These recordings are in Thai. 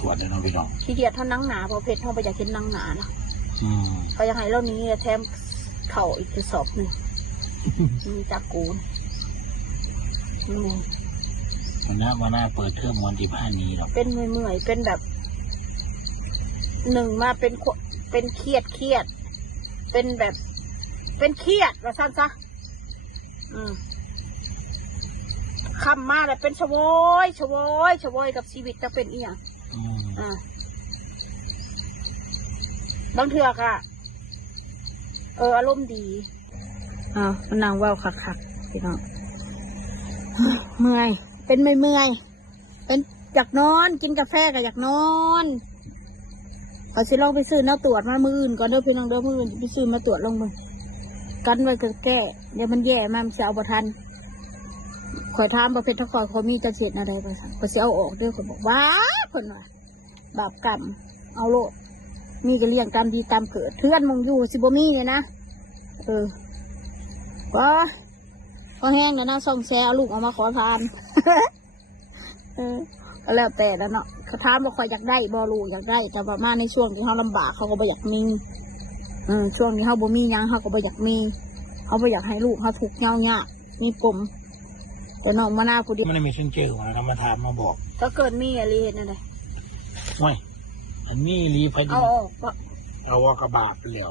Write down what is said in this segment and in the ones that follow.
ตรวจเลยน้องพี่น้องขี้เดียดเท่านังหนาพอเพชรเท่าไปอยากเห็นนังหนานะเขายังให้เล่านี้แถมเข่าอีกกระสอบหนึ่งมีจับกูนวันหน้าเปิดเทอมวันที่5นี้หรอกเป็นเมื่อยเป็นแบบหนึ่งมาเป็นเครียดเป็นแบบเป็นเครียดว่าสั้นซะคำมาเลยเป็นชโวยกับชีวิตจะเป็นอีหยังบางเถื่อกอารมณ์ดีมันนางว่าวคักพี่น้องเมื่อยเป็นเมื่อยเป็นอยากนอนกินกาแฟก็อยากนอนขอสิลองไปซื้อเนื้อตรวจมามืออื่นก่อนเด้อพี่น้องเด้อมืออื่นไปซื้อมาตรวจลงมือกันไว้ก็แก้เดี๋ยวมันแย่มันจะเอาประทันขอถามประเภทถ้าขอมีจะเสียอะไรไปสั่งก็จะเอาออกด้วยคนบอกว้าคนว่าบาปกรรมเอาโลดมีก็เลี้ยงตามดีตามเกิดเพื่อนมองอยู่สิบมีเลยนะก็แห้งแล้วนะส่องแซวลูกเอามาขอทานก็แล้วแต่แล้วเนาะเขาถามว่าคอยอยากได้บอลูอยากได้แต่ว่ามาในช่วงที่เขาลำบากเขาก็บ่อยากมีช่วงนี้เขาบ่มียังเขาก็บ่อยากมีเขาบ่อยากให้ลูกเขาถูกเงาเงามีปมแต่น้องมาหน้าผู้เดียวมันไม่มีเส้นเจอมาเขามาถามมาบอกก็เกิดมีอะไรเห็นอะไรไม่อันนี้รีพอดีเอาว่ากระบาดแล้ว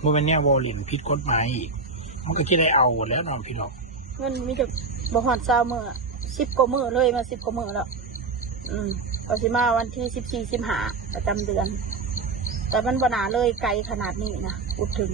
เมื่อวันนี้วอลเลนพิษกฎหมายอีกมันก็คิดได้เอาแล้วน้องพี่น้องมันมีแต่บ่หอดซาเมื่อ10 กว่ามื้อเลยมา10 กว่ามื้อแล้วก็สิมาวันที่14 15ประจำเดือนแต่มันบ่หนาเลยไกลขนาดนี้นะพูดถึง